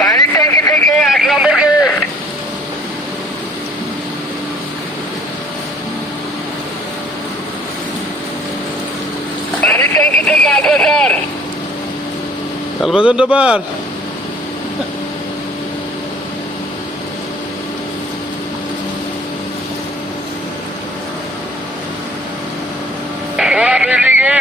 পানির ট্যাঙ্কি থেকে 8 নম্বর গেট। পানির ট্যাঙ্কি থেকে আলবাজার। আলবাজার ডোবার বিল্ডিং এ